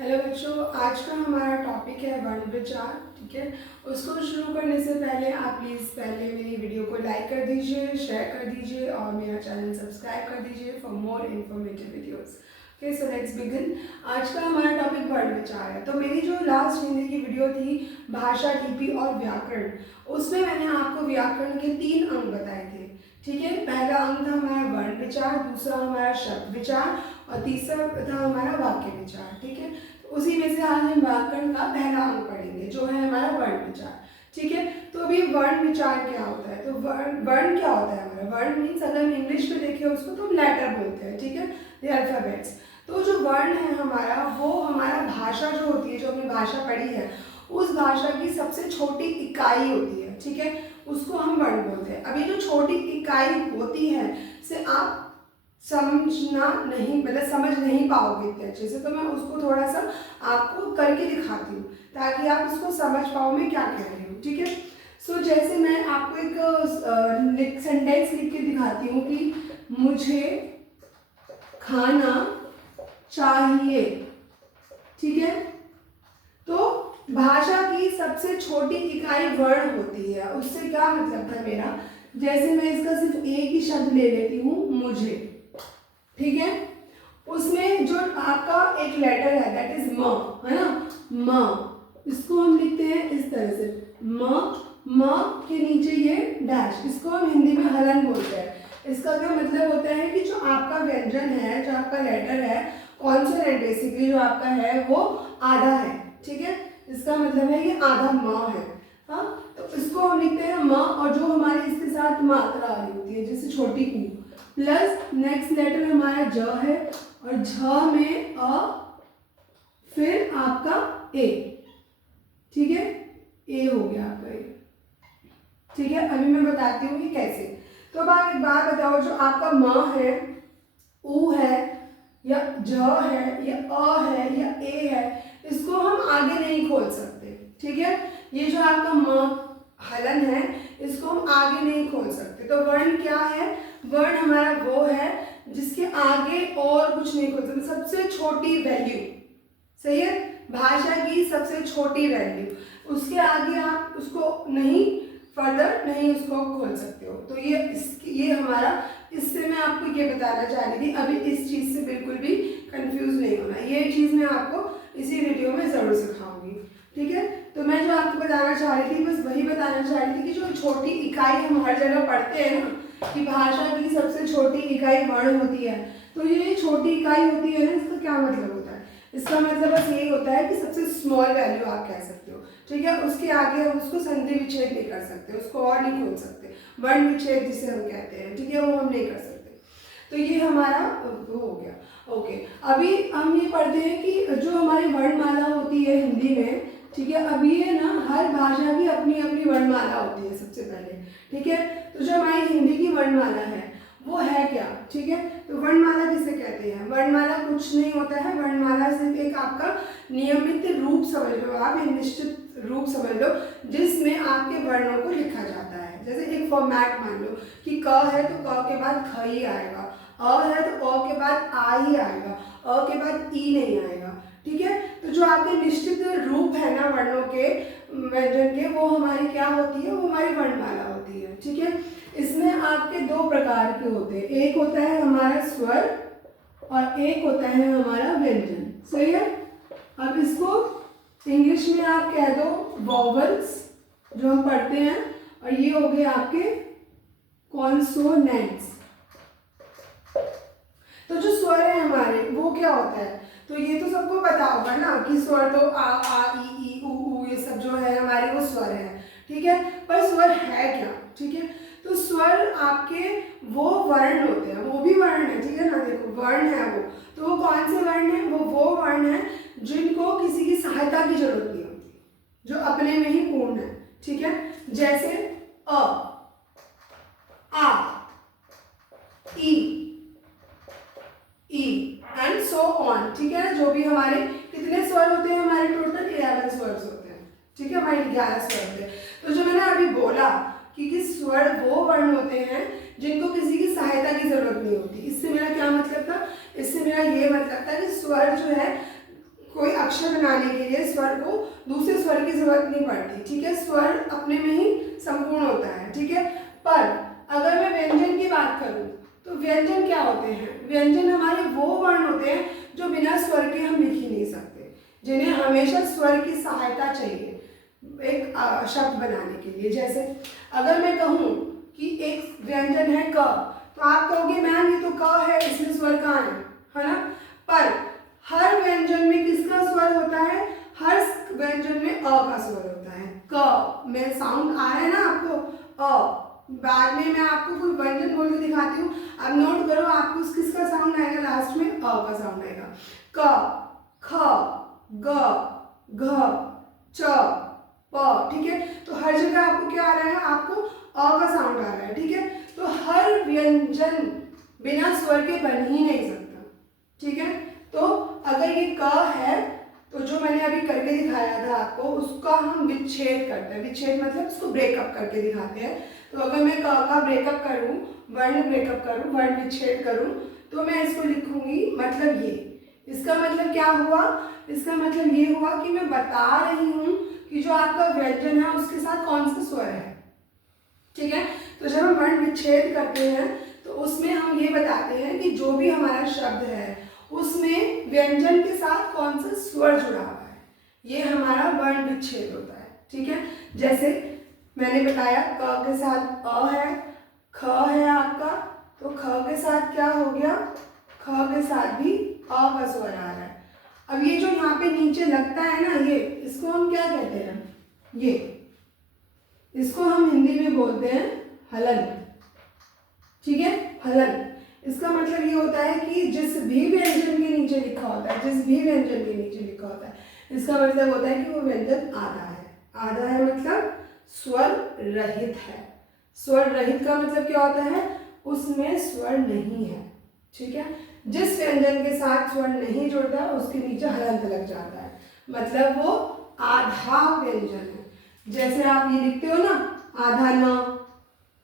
Hello बच्चों, आज का हमारा टॉपिक है वर्ण विचार। ठीक है, उसको शुरू करने से पहले आप प्लीज़ पहले मेरी वीडियो को लाइक कर दीजिए, शेयर कर दीजिए और मेरा चैनल सब्सक्राइब कर दीजिए for more informative videos. Okay, so let's begin. आज का हमारा टॉपिक वर्ण विचार है। तो मेरी जो लास्ट हिंदी की वीडियो थी भाषा, लिपि और व्याकरण, उसमें मैंने आपको व्याकरण के 3 अंग बताए थे। ठीक है, पहला अंग था हमारा वर्ण विचार, दूसरा हमारा शब्द विचार और तीसरा था हमारा वाक्य विचार। ठीक है, उसी में से आज हम व्याकरण का पहला अंग पढ़ेंगे जो है हमारा वर्ण विचार। ठीक है, तो अभी वर्ण विचार क्या होता है? तो वर्ण क्या होता है हमारा? वर्ण मीन्स अगर हम इंग्लिश में देखें उसको तो हम लेटर बोलते हैं। ठीक है, द अल्फाबेट्स। तो जो वर्ण है हमारा, वो हमारा भाषा जो होती है, जो हमने भाषा पढ़ी है, उस भाषा की सबसे छोटी इकाई होती है। ठीक है, उसको हम वर्ण बोलते हैं। अभी जो छोटी इकाई होती है से आप समझना नहीं, मतलब समझ नहीं पाओगे इतने अच्छे से, तो मैं उसको थोड़ा सा आपको करके दिखाती हूँ ताकि आप उसको समझ पाओ मैं क्या कह रही हूँ। ठीक है, सो जैसे मैं आपको एक सेंटेंस लिख के दिखाती हूँ कि मुझे खाना चाहिए। ठीक है, तो भाषा की सबसे छोटी इकाई वर्ण होती है। उससे क्या मतलब था मेरा? जैसे मैं इसका सिर्फ एक ही शब्द ले लेती हूँ, मुझे। ठीक है, उसमें जो आपका एक लेटर है दैट इज म, है ना, म। इसको हम लिखते हैं इस तरह से, म के नीचे ये डैश, इसको हम हिंदी में हलन बोलते हैं। इसका क्या मतलब होता है कि जो आपका व्यंजन है, जो आपका लेटर है, कॉन्सोनेंट बेसिकली जो आपका है वो आधा है। ठीक है, इसका मतलब है ये आधा म है। हाँ, तो इसको हम लिखते हैं म, और जो हमारी इसके साथ मात्रा आ रही होती है जैसे छोटी ऊ, प्लस नेक्स्ट लेटर हमारा ज है और झ में अ, फिर आपका ए। ठीक है, ए हो गया आपका ए। ठीक है, अभी मैं बताती हूँ कि कैसे। तो अब आप एक बात बताओ, जो आपका म है, ऊ है या झ है या अ है या ए है, इसको हम आगे नहीं खोल सकते। ठीक है, ये जो आपका म हलन है, इसको हम आगे नहीं खोल सकते। तो वर्ण क्या है? वर्ण हमारा वो है जिसके आगे और कुछ नहीं खोल सकते, सबसे छोटी वैल्यू। सही है, भाषा की सबसे छोटी वैल्यू, उसके आगे आप उसको नहीं, फर्दर नहीं उसको खोल सकते हो। तो ये हमारा, इससे मैं आपको ये बताना चाह रही थी। अभी इस चीज़ से बिल्कुल भी कंफ्यूज नहीं होना, ये चीज़ मैं आपको इसी वीडियो में ज़रूर सिखाऊंगी। ठीक है, तो मैं जो आपको बताना चाह रही थी बस वही बताना चाह रही थी कि जो छोटी इकाई हम हर जगह पढ़ते हैं ना कि भाषा की सबसे छोटी इकाई वर्ण होती है, तो ये छोटी इकाई होती है ना, इसका क्या मतलब होता है? इसका मतलब बस यही होता है कि सबसे स्मॉल वैल्यू आप कह सकते हो। ठीक है, उसके आगे हम उसको संधि विच्छेद नहीं कर सकते, उसको और नहीं खोल सकते, वर्ण विच्छेद जिसे हम कहते हैं। ठीक है, वो हम नहीं कर सकते। तो ये हमारा वो हो गया। ओके, अभी हम ये पढ़ते हैं कि जो हमारी वर्णमाला होती है हिंदी में, ठीक है, अब ये ना हर भाषा की अपनी अपनी वर्णमाला होती है सबसे पहले। ठीक है, तो जो हमारी हिंदी की वर्णमाला है वो है क्या? ठीक है, तो वर्णमाला किसे कहते हैं? वर्णमाला कुछ नहीं होता है, वर्णमाला सिर्फ एक आपका नियमित रूप समझ लो आप, एक निश्चित रूप समझ लो जिसमें आपके वर्णों को लिखा जाता है। जैसे एक फॉर्मेट मान लो कि क है तो क के बाद ख ही आएगा, अ है तो अ के बाद आ ही आएगा, अ के बाद ई नहीं आएगा। ठीक है, तो जो आपके निश्चित रूप है ना वर्णों के, व्यंजन के, वो हमारी क्या होती है? वो हमारी वर्णमाला होती है। ठीक है, इसमें आपके 2 प्रकार के होते हैं, एक होता है हमारा स्वर और एक होता है हमारा व्यंजन। सही है, अब इसको इंग्लिश में आप कह दो वॉवल्स जो हम पढ़ते हैं, और ये हो गए आपके कॉन्सोनेंट्स। तो जो स्वर है हमारे वो क्या होता है? तो ये तो सबको पता होगा ना कि स्वर तो आ ई ऊ ये सब जो है हमारे वो स्वर है। ठीक है, पर स्वर है क्या? ठीक है, तो स्वर आपके वो वर्ण होते हैं, वो भी वर्ण है। ठीक है ना, देखो वर्ण है वो, तो वो कौन से वर्ण है? वो वर्ण है जिनको किसी की सहायता की जरूरत नहीं होती, जो अपने में ही पूर्ण है। ठीक है, जैसे अ, आ, ई एंड सो ऑन। ठीक है, जो भी हमारे कितने स्वर होते हैं? हमारे टोटल 11 स्वर होते हैं। ठीक है, हमारे 11 स्वर होते हैं। तो जो मैंने अभी बोला कि स्वर वो वर्ण होते हैं जिनको किसी की सहायता की जरूरत नहीं होती, इससे मेरा क्या मतलब था? इससे मेरा ये मतलब था कि स्वर जो है कोई अक्षर बनाने के लिए स्वर को दूसरे स्वर की जरूरत नहीं पड़ती, ठीक है। स्वर अपने में ही संपूर्ण होता है, ठीक है। पर अगर मैं व्यंजन की बात करूं तो व्यंजन क्या होते हैं? व्यंजन हमारे वो वर्ण होते हैं जो बिना स्वर के हम लिख ही नहीं सकते, जिन्हें हमेशा स्वर की सहायता चाहिए एक शब्द बनाने के लिए। जैसे अगर मैं कहूँ कि एक व्यंजन है क, तो आप कहोगे मैम ये तो क है, इसमें स्वर कहाँ है ना। पर हर व्यंजन में किसका स्वर होता है? हर व्यंजन में अ का स्वर होता है। क में साउंड आ रहा है ना आपको, अ। बाद में मैं आपको कोई व्यंजन बोल के दिखाती हूँ, अब नोट करो आपको किसका साउंड आएगा लास्ट में? अ का साउंड आएगा। क, ख, ग, घ, च, प, ठीक है। तो हर जगह आपको क्या आ रहा है? आपको अ का साउंड आ रहा है, ठीक है। तो हर व्यंजन बिना स्वर के बन ही नहीं सकता, ठीक है। तो अगर ये क है तो जो मैंने अभी करके दिखाया था आपको, उसका हम विच्छेद करते हैं। विच्छेद मतलब उसको ब्रेकअप करके दिखाते हैं। तो अगर मैं क का ब्रेकअप करूं, वर्ण ब्रेकअप करूं, वर्ण विच्छेद करूं, तो मैं इसको लिखूंगी मतलब ये। इसका मतलब क्या हुआ? इसका मतलब ये हुआ कि मैं बता रही हूं कि जो आपका व्यंजन है उसके साथ कौन सा स्वर है, ठीक है। तो जब हम वर्ण विच्छेद करते हैं तो उसमें हम ये बताते हैं कि जो भी हमारा शब्द है उसमें व्यंजन के साथ कौन सा स्वर जुड़ा हुआ है, ये हमारा वर्ण विच्छेद होता है, ठीक है। जैसे मैंने बताया क के साथ अ है, ख है आपका, तो ख के साथ क्या हो गया? ख के साथ भी अ का स्वर आ रहा है। अब ये जो यहाँ पे नीचे लगता है ना, ये इसको हम क्या कहते हैं? ये इसको हम हिंदी में बोलते हैं हलन, ठीक है, हलन। इसका मतलब ये होता है कि जिस भी व्यंजन के नीचे लिखा होता है, जिस भी व्यंजन के नीचे लिखा होता है, इसका मतलब होता है कि वो व्यंजन आधा है। आधा है मतलब स्वर रहित है। स्वर रहित का मतलब क्या होता है? उसमें स्वर नहीं है, ठीक है। जिस व्यंजन के साथ स्वर नहीं जुड़ता उसके नीचे हलंत लग जाता है, मतलब वो आधा व्यंजन है। जैसे आप ये लिखते हो ना, आधा न,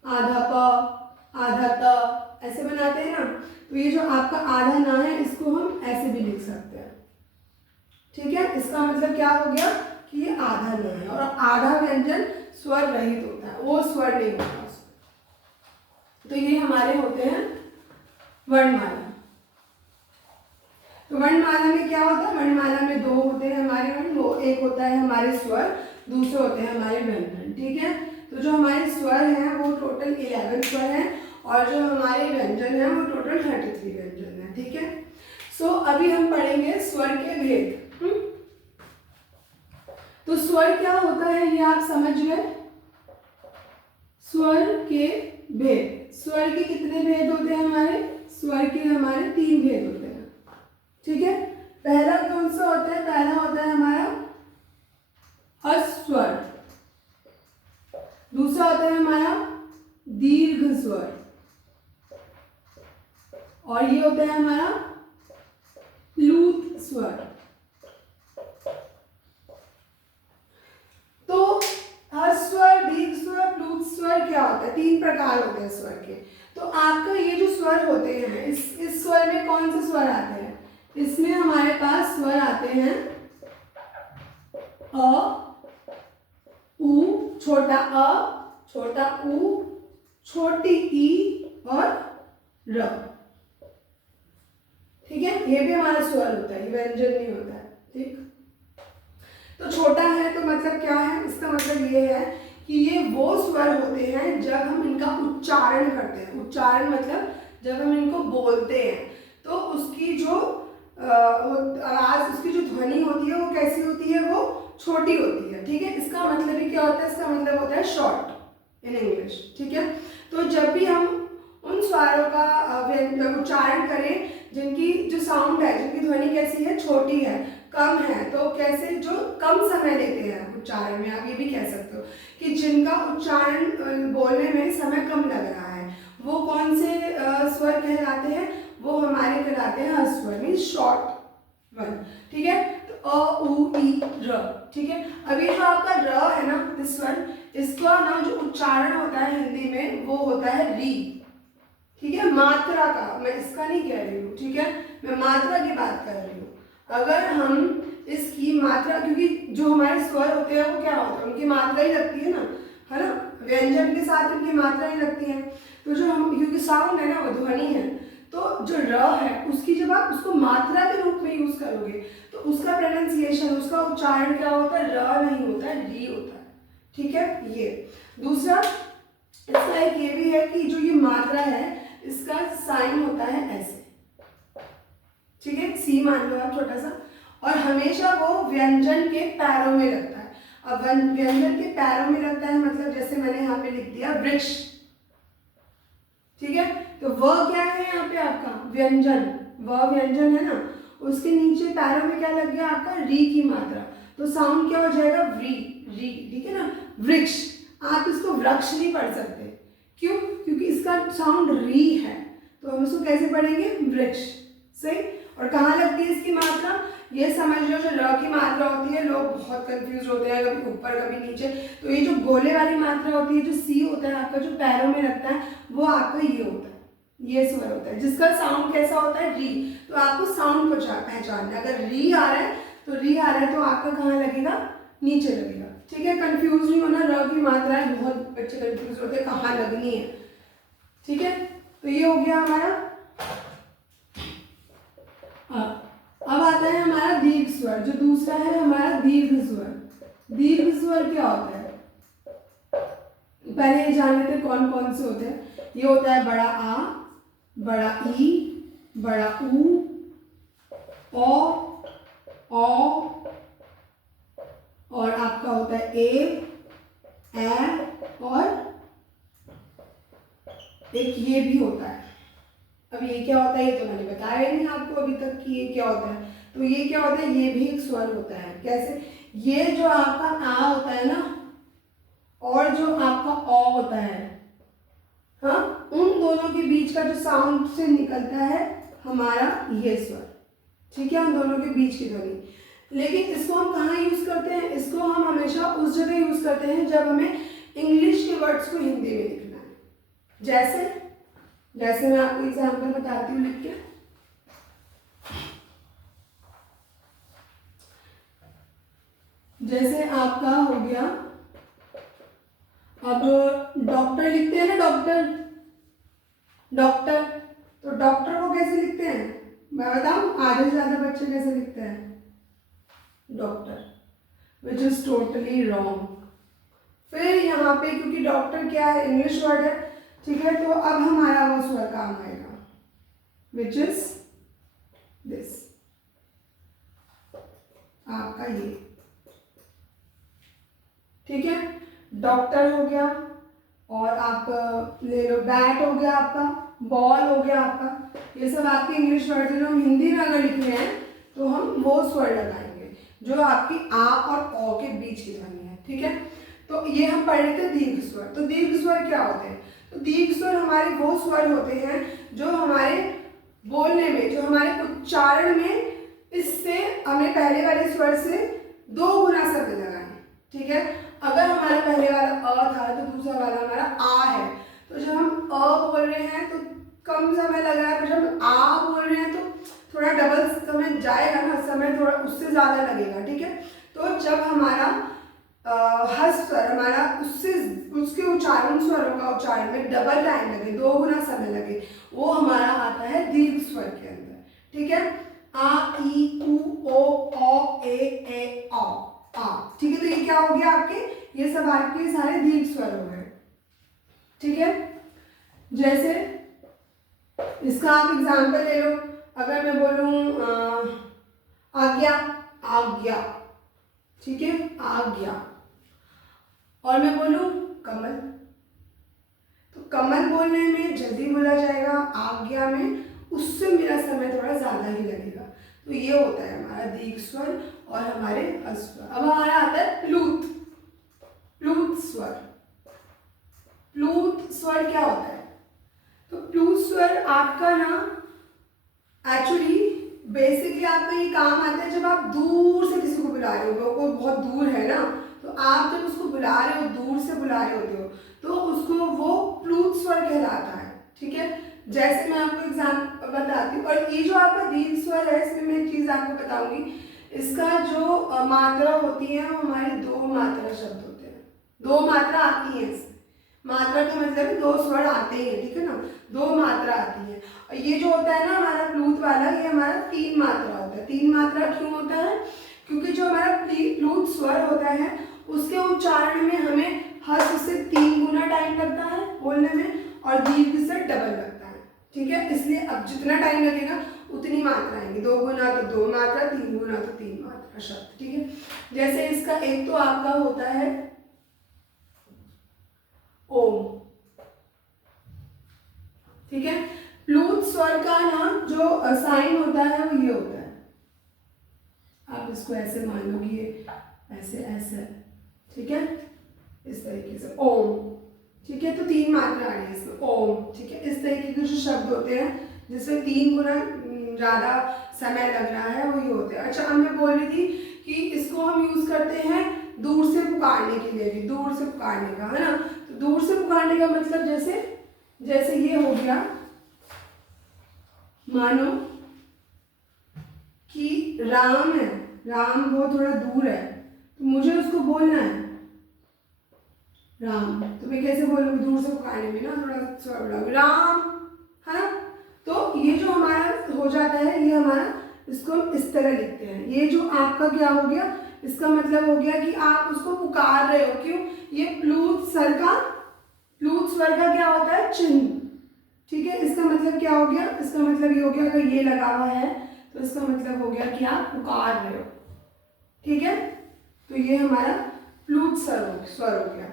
आधा प, आधा त, ऐसे बनाते हैं ना, तो ये जो आपका आधा न है इसको हम ऐसे भी लिख सकते हैं, ठीक है। इसका मतलब क्या हो गया कि ये आधा न है, और आधा व्यंजन स्वर रहित होता है, वो स्वर नहीं होता उसमें। तो ये हमारे होते हैं वर्णमाला। तो वर्णमाला में क्या होता है? वर्णमाला में दो होते हैं हमारे वर्ण, वो एक होता है हमारे स्वर, दूसरे होते हैं हमारे व्यंजन, ठीक है। तो जो हमारे स्वर हैं वो टोटल 11 स्वर हैं, और जो हमारे व्यंजन हैं वो टोटल 33 व्यंजन हैं, ठीक है। सो अभी हम पढ़ेंगे स्वर के भेद। तो स्वर क्या होता है ये आप समझ गए। स्वर के भेद, स्वर के कितने भेद होते हैं हमारे? स्वर के हमारे 3 भेद होते हैं, ठीक है। पहला कौन सा होता है? पहला होता है हमारा अस्वर, दूसरा होता है हमारा दीर्घ स्वर, और ये होता है हमारा प्लूत स्वर। तो अस्वर, दीर्घ स्वर, प्लूत स्वर क्या होता है? 3 प्रकार होते हैं स्वर के। तो आपका ये जो स्वर होते हैं, इस स्वर में कौन से स्वर आते हैं? इसमें हमारे पास स्वर आते हैं अ, उ, छोटा अ, छोटा उ, छोटी ई और र, ठीक है। ये भी हमारा स्वर होता है, ये व्यंजन नहीं होता है, ठीक। तो छोटा है तो मतलब क्या है? इसका मतलब ये है कि ये वो स्वर होते हैं जब हम इनका उच्चारण करते हैं। उच्चारण मतलब जब हम इनको बोलते हैं तो उसकी जो आवाज, उसकी जो ध्वनि होती है वो कैसी होती है? वो छोटी होती है, ठीक है। इसका मतलब ही क्या होता है? इसका मतलब होता है शॉर्ट इन इंग्लिश, ठीक है। तो जब भी हम उन स्वरों का उच्चारण करें जिनकी जो साउंड है, जिनकी ध्वनि कैसी है? छोटी है, कम है, तो कैसे? जो कम समय लेते हैं उच्चारण में, आप ये भी कह सकते हो कि जिनका उच्चारण बोलने में समय कम लग रहा है, वो कौन से स्वर कहलाते हैं? वो हमारे कहलाते हैं अस्वर, मीन शॉर्ट वन, ठीक है। तो अ, उ, ई, र, ठीक है। अभी जो आपका र है ना, दिस वन, इसका ना जो उच्चारण होता है हिंदी में वो होता है री, ठीक है। मात्रा का मैं इसका नहीं कह रही हूँ, ठीक है, मैं मात्रा की बात कर रही हूँ। अगर हम इसकी मात्रा, क्योंकि जो हमारे स्वर होते हैं वो क्या होते हैं, उनकी मात्रा ही लगती है ना, है ना, व्यंजन के साथ उनकी मात्रा ही लगती है। तो जो हम, क्योंकि साउंड है ना वो ध्वनि है, तो जो र है उसकी जब आप उसको मात्रा के रूप में यूज करोगे तो उसका प्रोनाउंसिएशन, उसका उच्चारण क्या होता है, र नहीं होता है, री होता है। ठीक है, ये दूसरा। इसका एक ये भी है कि जो ये मात्रा है इसका साइन होता है ऐसे, ठीक है, सी मान लो आप छोटा सा, और हमेशा वो व्यंजन के पैरों में लगता है। अब व्यंजन के पैरों में लगता है मतलब जैसे मैंने यहाँ पे लिख दिया वृक्ष, ठीक है, तो वह क्या है यहाँ पे आपका व्यंजन, वह व्यंजन है ना, उसके नीचे पैरों में क्या लग गया आपका, री की मात्रा, तो साउंड क्या हो जाएगा, री, री, ठीक है ना, वृक्ष। आप इसको वृक्ष नहीं पढ़ सकते, क्यों, क्योंकि इसका साउंड री है, तो हम इसको कैसे पढ़ेंगे, वृक्ष, सही। और कहाँ लगती है इसकी मात्रा, ये समझ लो जो ल की मात्रा होती है, लोग बहुत कंफ्यूज होते हैं, कभी ऊपर कभी नीचे, तो ये जो गोले वाली मात्रा होती है, जो सी होता है आपका, जो पैरों में लगता है, वो आपका ये होता है, ये स्वर होता है, जिसका साउंड कैसा होता है, री। तो आपको साउंड को पहचानना है, अगर री आ रहा है तो री आ रहा है तो आपका कहाँ लगेगा, नीचे लगेगा, ठीक है। कंफ्यूज नहीं होना, र की मात्रा है, बहुत बच्चे कंफ्यूज होते हैं कहाँ लगनी है, ठीक है। तो ये हो गया हमारा। अब आता है हमारा दीर्घ स्वर, जो दूसरा है हमारा दीर्घ स्वर। दीर्घ स्वर क्या होता है, पहले ये जान लेते हैं कौन कौन से होते हैं। ये होता है बड़ा आ, बड़ा ई, बड़ा ऊ, ओ, और आपका होता है ए और एक ये भी होता है। अब ये क्या होता है, ये तो मैंने बताया नहीं आपको अभी तक कि ये क्या होता है। तो ये क्या होता है, ये भी एक स्वर होता है। कैसे, ये जो आपका आ होता है ना, और जो आपका ओ होता है, हाँ, उन दोनों के बीच का जो साउंड से निकलता है हमारा ये स्वर, ठीक है, उन दोनों के बीच की ध्वनि। लेकिन इसको हम कहाँ यूज करते हैं, इसको हम हमेशा उस जगह यूज करते हैं जब हमें इंग्लिश के वर्ड्स को हिंदी में लिखना है। जैसे मैं आपको एग्जाम्पल बताती हूँ लिख के। जैसे आपका हो गया, अब डॉक्टर लिखते हैं ना, डॉक्टर, तो डॉक्टर को कैसे लिखते हैं, मैं बताऊं, आधे से ज्यादा बच्चे कैसे लिखते हैं, doctor, which is totally wrong. फिर यहाँ पे क्योंकि डॉक्टर क्या है, इंग्लिश वर्ड है, ठीक है, तो अब हमारा वो स्वर काम आएगा, विच इज दिस, आपका ये, ठीक है। डॉक्टर हो गया, और आप ले लो बैट हो गया आपका, बॉल हो गया आपका, ये सब आपके इंग्लिश वर्ड है। जो हम हिंदी में अगर लिख रहे हैं तो हम वो स्वर लगाएंगे जो आपकी आ और ओ के बीच की ध्वनि है, ठीक है। तो ये हम पढ़ रहे थे दीर्घ स्वर। तो दीर्घ स्वर क्या होते हैं, तो दीर्घ स्वर हमारे वो स्वर होते हैं जो हमारे बोलने में, जो हमारे उच्चारण में, इससे हमें पहले वाले स्वर से 2 गुना शब्द लगाए, ठीक है। अगर हमारा पहले वाला अ था तो दूसरा वाला हमारा आ है, तो जब हम अ बोल रहे हैं तो कम समय लग रहा है, पर जब आ बोल रहे हैं तो थोड़ा डबल समय जाएगा ना, समय थोड़ा उससे ज़्यादा लगेगा, ठीक है। तो जब हमारा हस्त स्वर हमारा उसके उच्चारण स्वरों का उच्चारण में डबल टाइम लगे, 2 गुना समय लगे, वो हमारा आता है दीर्घ स्वर के अंदर, ठीक है। आ, ई, उ, ओ, ए, औ, आ, ठीक है। तो ये क्या हो गया आपके, ये सब आपके सारे दीर्घ स्वर हो गए, ठीक है। जैसे इसका आप एग्जाम्पल ले लो, अगर मैं बोलूं आज्ञा, आज्ञा, ठीक है, आज्ञा, और मैं बोलूं कमल, तो कमल बोलने में जल्दी बोला जाएगा, आज्ञा में उससे मेरा समय थोड़ा ज्यादा ही लगेगा। तो ये होता है हमारा दीर्घ स्वर और हमारे हस्त स्वर। अब हमारा आता है प्लूत, प्लूत स्वर। प्लूत स्वर क्या होता है, तो प्लूत स्वर आपका ना एक्चुअली बेसिकली आपका ये काम आता है जब आप दूर से किसी को बुला रहे हो, कोई बहुत दूर है ना, तो आप जब उसको बुला रहे हो, दूर से बुला रहे होते हो, तो उसको वो प्लूत स्वर कहलाता है, ठीक है। जैसे मैं आपको एग्जाम्पल बताती हूँ। और ये जो आपका दीर्घ स्वर है, इसमें मैं एक चीज आपको बताऊंगी, इसका जो मात्रा होती है वो हमारी दो मात्रा शब्द होते हैं, दो मात्रा आती है इसमें। मात्रा का मतलब है दो स्वर आते हैं, ठीक है ना, दो मात्रा आती है। और ये जो होता है ना हमारा प्लूत वाला, ये हमारा तीन मात्रा होता है। तीन मात्रा क्यों होता है? क्योंकि जो हमारा प्लूत स्वर होता है उसके उच्चारण में हमें हस्त से 3 गुना टाइम लगता है बोलने में, और दीर्घ से डबल लगता है, ठीक है। इसलिए अब जितना टाइम लगेगा उतनी मात्रा आएंगी, 2 गुना तो 2 मात्रा, 3 गुना तो 3 मात्रा शब्द, ठीक है। जैसे इसका एक तो आपका होता है ओम, ठीक है। प्लूत स्वर का ना जो साइन होता है वो ये होता है, आप इसको ऐसे मान लो कि ये ऐसे ऐसे, ठीक है, इस तरीके से ओम, ठीक है। तो 3 मात्रा आ रही है इसमें ओम, ठीक है। इस तरीके के जो शब्द होते हैं जिसमें 3 गुना ज़्यादा समय लग रहा है वो ये होते हैं। अच्छा, अब मैं बोल रही थी कि इसको हम यूज़ करते हैं दूर से पुकारने के लिए भी, दूर से पुकारने का, है ना। तो दूर से पुकारने का मतलब जैसे जैसे ये हो गया, मानो कि राम है, राम वो थोड़ा दूर है तो मुझे उसको बोलना है राम, तो मैं कैसे बोलूँगी? दूर से पुकारने में ना थोड़ा स्वर बढ़ाऊंगी राम, है ना। तो ये जो हमारा हो जाता है ये हमारा, इसको हम इस तरह लिखते हैं। ये जो आपका क्या हो गया, इसका मतलब हो गया कि आप उसको पुकार रहे हो। क्यों? ये प्लूत स्वर का क्या होता है? चिन्ह, ठीक है। इसका मतलब क्या हो गया? इसका मतलब ये हो गया अगर ये लगा हुआ है तो इसका मतलब हो गया कि आप पुकार रहे हो, ठीक है। तो ये हमारा प्लूत स्वर हो गया।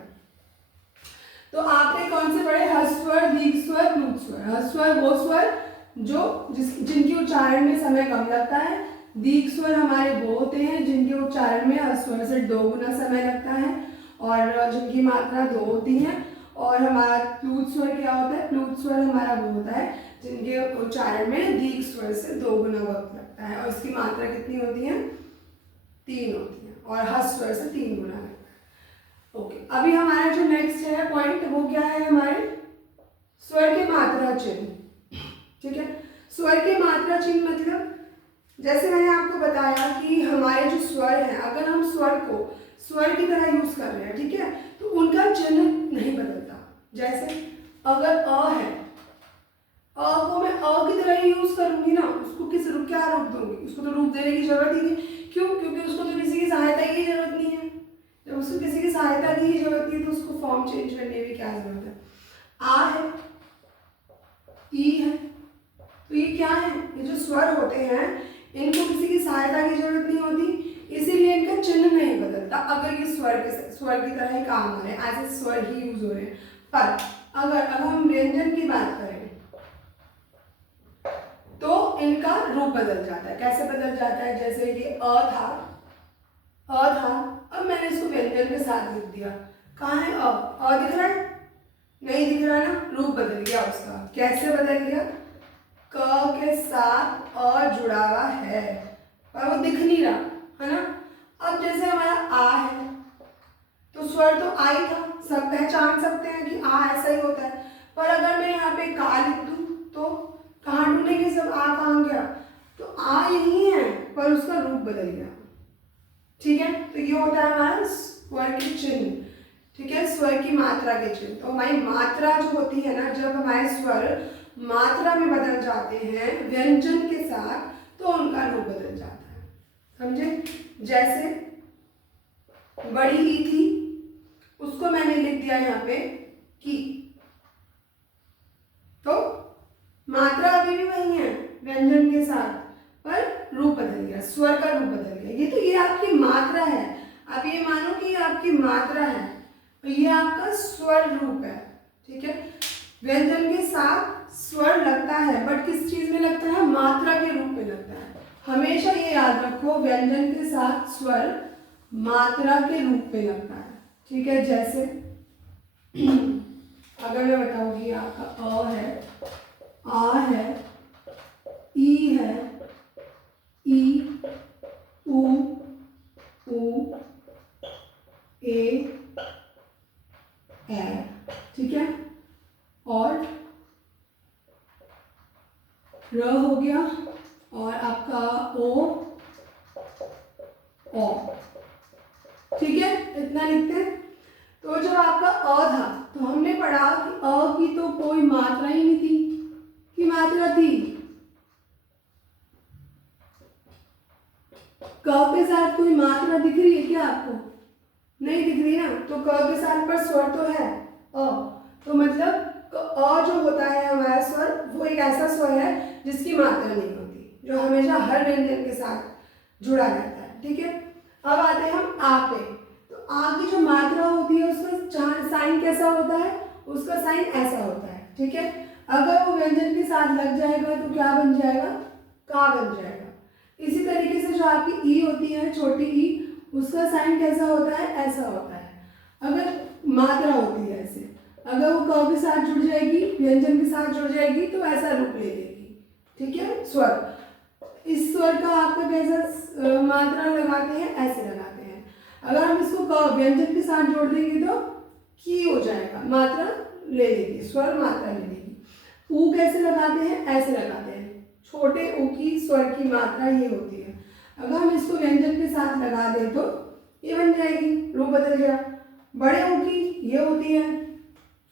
तो आपने कौन से पढ़े? हस्वर, दीर्घ स्वर, प्लूत स्वर। हस्वर वो स्वर जो जिनके उच्चारण में समय कम लगता है। दीर्घ स्वर हमारे वो होते हैं जिनके उच्चारण में हस्वर से 2 गुना समय लगता है और जिनकी मात्रा 2 होती है। और हमारा प्लूत स्वर क्या होता है? प्लूत स्वर हमारा वो होता है जिनके उच्चारण में दीर्घ स्वर से 2 गुना वक्त लगता है और इसकी मात्रा कितनी होती है? 3 होती है, और हस्वर से 3 गुना लगता है। ओके, अभी हमारा जो नेक्स्ट है पॉइंट वो क्या है? हमारे स्वर के मात्रा चिन्ह, ठीक है। स्वर के मात्रा चिन्ह मतलब जैसे मैंने आपको बताया कि हमारे जो स्वर हैं, अगर हम स्वर को स्वर की तरह यूज कर रहे हैं, ठीक है, तो उनका चिन्ह नहीं बदलता। जैसे अगर अ है, अ को मैं अ की तरह ही यूज करूंगी ना, उसको किस रूप, क्या रूप दूंगी? उसको तो रूप देने की जरूरत ही नहीं। क्यों? क्योंकि उसको तो किसी की सहायता की जरूरत नहीं है। जब उसको किसी की सहायता की जरूरत नहीं तो उसको फॉर्म चेंज करने की क्या जरूरत है? आ है, ई है, तो ये क्या है? ये जो स्वर होते हैं इनको किसी की सहायता की जरूरत नहीं होती, इसीलिए इनका चिन्ह नहीं बदलता। अगर ये स्वर की तरह ही काम आ रहे हैं, ऐसे स्वर ही यूज हो रहे हैं। पर अगर अब हम व्यंजन की बात करें तो इनका रूप बदल जाता है। कैसे बदल जाता है? जैसे ये अ था, अब मैंने इसको व्यंजन के साथ लिख दिया। कहाँ है अ दिख रहा है? नहीं दिख रहा ना, रूप बदल गया उसका। कैसे बदल गया? क के साथ अ जुड़ा हुआ है पर वो दिख नहीं रहा, है ना। अब जैसे हमारा आ है तो स्वर तो आ ही था, सब पहचान सकते हैं कि आ ऐसा ही होता है। पर अगर मैं यहाँ पे का लिख दूँ तो कहाँ ढूंढेंगे सब? आ कहाँ गया? तो आ यही है पर उसका रूप बदल गया, ठीक है। तो ये होता है हमारा स्वर के चिन्ह, ठीक है, स्वर की मात्रा के चिन्ह। तो हमारी मात्रा जो होती है ना, जब हमारे स्वर मात्रा में बदल जाते हैं व्यंजन के साथ तो उनका रूप बदल जाता है, समझे। जैसे बड़ी ई थी, उसको मैंने लिख दिया यहाँ पे की, तो मात्रा अभी भी वही है व्यंजन के साथ पर रूप बदल गया, स्वर का रूप बदल गया। ये आपकी मात्रा है। आप ये मानो कि ये आपकी मात्रा है तो ये आपका स्वर रूप है, ठीक है। व्यंजन के साथ स्वर लगता है बट किस चीज में लगता है? मात्रा के रूप में लगता है। हमेशा ये याद रखो, व्यंजन के साथ स्वर मात्रा के रूप में लगता है, ठीक है। जैसे अगर मैं बताऊंगी आपका अ है, आ है, ई है, ई, उ, ए, ठीक है, और र हो गया, और आपका ओ, ओ। ठीक है, इतना लिखते हैं। तो जब आपका अ था तो हमने पढ़ा कि अ की तो कोई मात्रा ही नहीं थी, कि मात्रा थी क के साथ कोई मात्रा दिख रही है क्या आपको? नहीं दिख रही ना। तो क के साथ पर स्वर तो है अ, तो मतलब अ जो होता है हमारा स्वर, वो एक ऐसा स्वर है जिसकी मात्रा नहीं होती, जो हमेशा हर व्यंजन के साथ जुड़ा रहता है। ठीक है, अब आते हैं हम आ पे। तो आ की जो मात्रा होती है उसका साइन कैसा होता है? उसका साइन ऐसा होता है। ठीक है, अगर वो व्यंजन के साथ लग जाएगा तो क्या बन जाएगा? का बन जाएगा। इसी तरीके से जो आपकी ई होती है, छोटी ई, उसका साइन कैसा होता है? ऐसा होता है। अगर मात्रा होती है ऐसे, अगर वो क के साथ जुड़ जाएगी, व्यंजन के साथ जुड़ जाएगी तो ऐसा रूप ले लेगी। ठीक है, स्वर। इस स्वर का आपका कैसा मात्रा लगाते हैं? ऐसे लगाते हैं। अगर हम इसको क व्यंजन के साथ जोड़ देंगे तो की हो जाएगा, मात्रा ले लेगी, स्वर मात्रा ले लेगी। ऊ कैसे लगाते हैं? ऐसे लगाते हैं। छोटे ऊ की स्वर की मात्रा ये होती है। अगर हम इसको व्यंजन के साथ लगा दें तो ये बन जाएगी, रूप बदल गया। बड़े ऊ की ये होती है,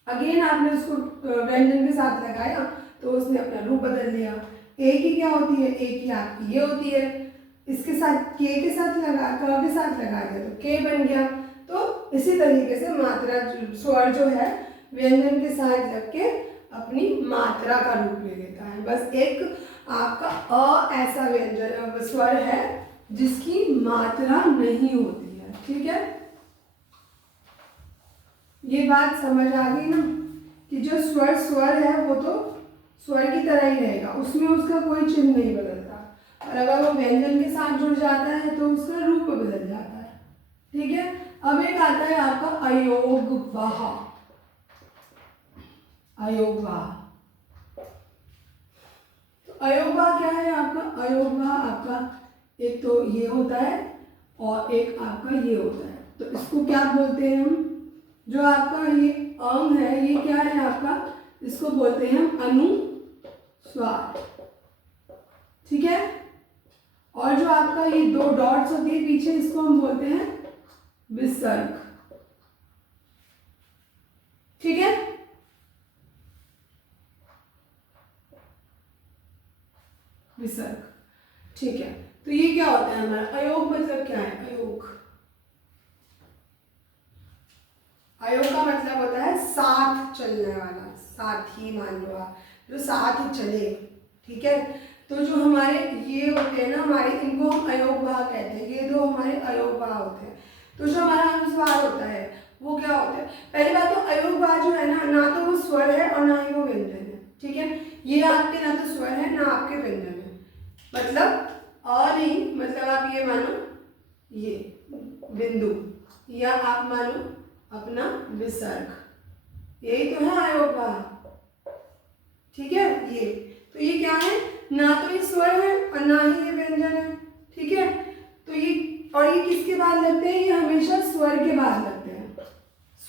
अगेन आपने उसको व्यंजन के साथ लगाया तो उसने अपना रूप बदल लिया। ए की क्या होती है? ए की आपकी ये होती है, इसके साथ के के साथ लगा, क के साथ लगा दिया तो के बन गया। तो इसी तरीके से मात्रा स्वर जो है व्यंजन के साथ लग के अपनी मात्रा का रूप ले लेता है। बस एक आपका अ ऐसा व्यंजन स्वर है जिसकी मात्रा नहीं होती है। ठीक है, ये बात समझ आ गई ना कि जो स्वर स्वर है वो तो स्वर की तरह ही रहेगा, उसमें उसका कोई चिन्ह नहीं बदलता, और अगर वो व्यंजन के साथ जुड़ जाता है तो उसका रूप बदल जाता है। ठीक है, अब एक आता है आपका अयोगवाह। अयोगवाह, तो अयोगवाह क्या है आपका? अयोगवाह आपका एक तो ये होता है और एक आपका ये होता है। तो इसको क्या बोलते हैं हम? जो आपका ये अंग है ये क्या है आपका? इसको बोलते हैं हम अनुस्वार। ठीक है, और जो आपका ये दो डॉट्स होती है पीछे, इसको हम बोलते हैं विसर्ग। ठीक है, विसर्ग। ठीक है, तो ये क्या होता है हमारा? अयोग मतलब क्या है? अयोग, अयोग का मतलब होता है साथ चलने वाला, साथी मान लो आप, जो साथ चले। ठीक है, तो जो हमारे ये होते हैं ना हमारे, इनको हम अयोगवाह कहते हैं। ये दो हमारे अयोगवाह होते हैं। तो जो हमारा अनुस्वार होता है वो क्या होता है? पहली बात तो अयोगवाह जो है ना तो वो स्वर है और ना ही वो व्यंजन है। ठीक है, ये आपके ना तो स्वर है ना आपके व्यंजन है, मतलब और नहीं, मतलब आप ये मानो ये बिंदु, या आप मानो अपना विसर्ग, यही तो है अयोगवाह। ठीक है, ये तो ये क्या है? ना तो ये स्वर है और ना ही ये व्यंजन है। ठीक है, तो ये, और ये किसके बाद लगते हैं? ये हमेशा स्वर के बाद लगते हैं,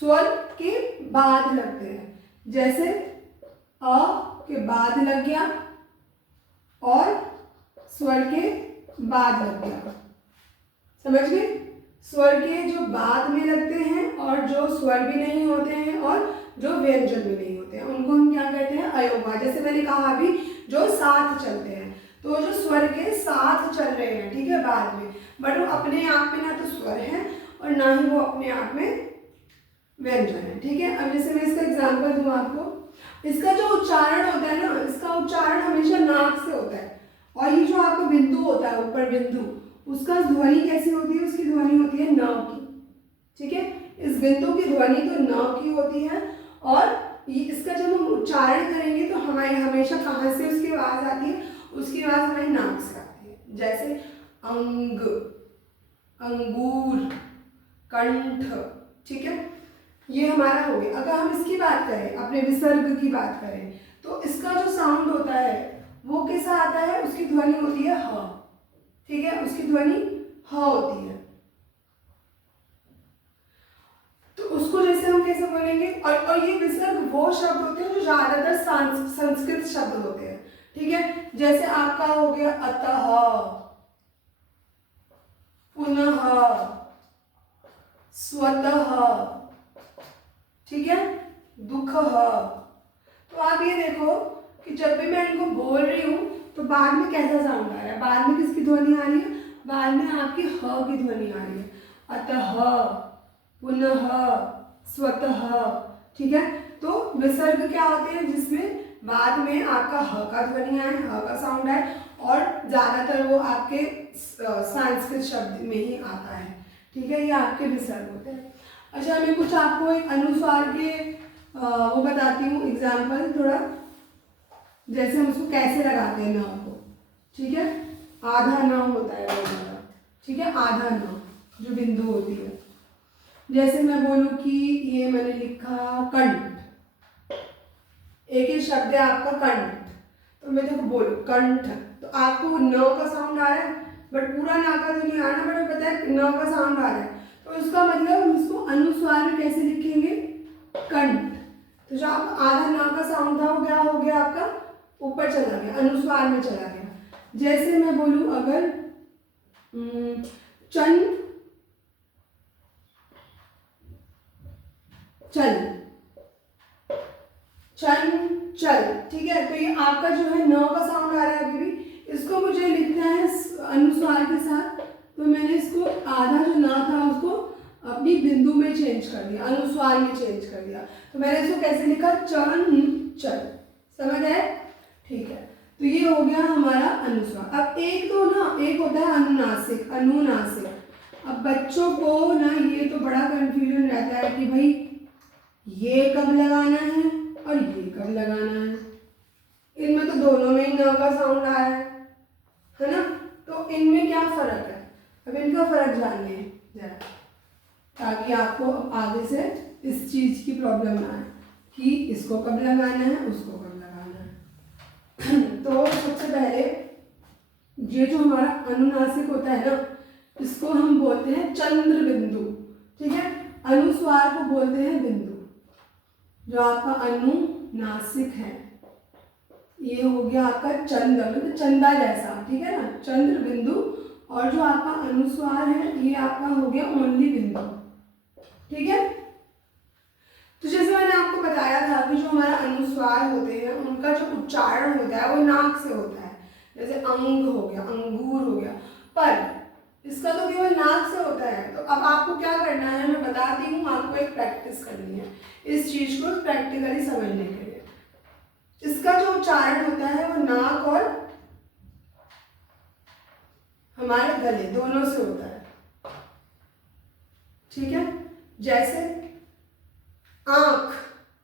स्वर के बाद लगते हैं। जैसे अ के बाद लग गया और स्वर के बाद लग गया, समझ गए? स्वर के जो बाद में लगते हैं और जो स्वर भी नहीं होते हैं और जो व्यंजन भी नहीं होते हैं, उनको हम क्या कहते हैं? अयोगवाह। जैसे मैंने कहा अभी, जो साथ चलते हैं, तो जो स्वर के साथ चल रहे हैं, ठीक है, बाद में, बट वो अपने आप में ना तो स्वर है और ना ही वो अपने आप में व्यंजन है। ठीक है, अब जैसे मैं इसका एग्जाम्पल दूँ आपको, इसका जो उच्चारण होता है ना, इसका उच्चारण हमेशा नाक से होता है, और ये जो आपका बिंदु होता है ऊपर बिंदु, उसका ध्वनि कैसी होती है? उसकी ध्वनि होती है न की। ठीक है, इस बिंदु की ध्वनि तो न की होती है, और इसका जब हम उच्चारण करेंगे तो हमारे हमेशा कहाँ से उसकी आवाज आती है? उसकी आवाज हमारी नाक से आती है। जैसे अंग, अंगूर, कंठ। ठीक है, ये हमारा हो गया। अगर हम इसकी बात करें, अपने विसर्ग की बात करें, तो इसका जो साउंड होता है वो कैसा आता है? उसकी ध्वनि होती है ह। ठीक है, उसकी ध्वनि ह होती है। तो उसको जैसे हम कैसे बोलेंगे? और ये विसर्ग वो शब्द होते हैं जो ज्यादातर संस्कृत शब्द होते हैं। ठीक है, जैसे आपका हो गया अतः, पुनः, स्वतः, ठीक है, दुख। तो आप ये देखो कि जब भी मैं इनको बोल रही हूँ तो बाद में कैसा साउंड आ रहा है, बाद में किसकी ध्वनि आ रही है, बाद में आपकी ह की ध्वनि आ रही है। अतः, पुनः, स्वतः, ठीक है। तो विसर्ग क्या होते हैं जिसमें बाद में आपका ह का ध्वनि आए, ह का साउंड आए, और ज़्यादातर वो आपके संस्कृत शब्द में ही आता है, ठीक है। ये आपके विसर्ग होते हैं। अच्छा, मैं कुछ आपको एक अनुस्वार के वो बताती हूँ एग्जाम्पल थोड़ा, जैसे हम उसको कैसे लगाते हैं न को, ठीक है। आधा न होता है वो हमारा, ठीक है, आधा न जो बिंदु होती है। जैसे मैं बोलूँ कि ये मैंने लिखा कंठ, एक ही शब्द है आपका कंठ, तो मैं देखो बोलूँ कंठ, तो आपको न का साउंड आ रहा है, बट पूरा ना का तो नहीं आ रहा, बट पता है न का साउंड आ रहा है, तो इसका मतलब हम इसको अनुस्वार में कैसे लिखेंगे, कंठ। तो जो आप आधा ना का साउंड था वो क्या हो गया आपका, ऊपर चला गया, अनुस्वार में चला गया। जैसे मैं बोलूं अगर चन चल, चन चल, ठीक है। तो ये आपका जो है न का साउंड आ रहा है अभी भी, इसको मुझे लिखना है अनुस्वार के साथ, तो मैंने इसको आधा जो ना था उसको अपनी बिंदु में चेंज कर दिया, अनुस्वार में चेंज कर दिया। तो मैंने इसको कैसे लिखा, चन चल, समझ आए, ठीक है। तो ये हो गया हमारा अनुस्वार। अब एक तो ना, एक होता है अनुनासिक, अनुनासिक। अब बच्चों को ना ये तो बड़ा कंफ्यूजन रहता है कि भाई ये कब लगाना है और ये कब लगाना है, इनमें तो दोनों में ही न का साउंड आया है ना, तो इनमें क्या फर्क है, अब इनका फर्क जानिए जरा, ताकि आपको आगे से इस चीज की प्रॉब्लम ना आए कि इसको कब लगाना है, उसको कब लगाना है। तो सबसे पहले ये जो हमारा अनुनासिक होता है ना, इसको हम बोलते हैं चंद्र बिंदु, ठीक है। अनुस्वार को बोलते हैं बिंदु। जो आपका अनुनासिक है ये हो गया आपका चंद्र, मतलब चंदा जैसा, ठीक है ना, चंद्र बिंदु। और जो आपका अनुस्वार है ये आपका हो गया ओनली बिंदु, ठीक है। तो जैसे मैंने आपको बताया था कि जो हमारा अनुस्वार होते हैं उनका जो उच्चारण होता है वो नाक से होता है, जैसे अंग हो गया, अंगूर हो गया, पर इसका तो केवल नाक से होता है। तो अब आपको क्या करना है, मैं बताती हूँ, आपको एक प्रैक्टिस करनी है इस चीज को प्रैक्टिकली समझने के लिए। इसका जो उच्चारण होता है वो नाक और हमारे गले दोनों से होता है, ठीक है। जैसे आंख,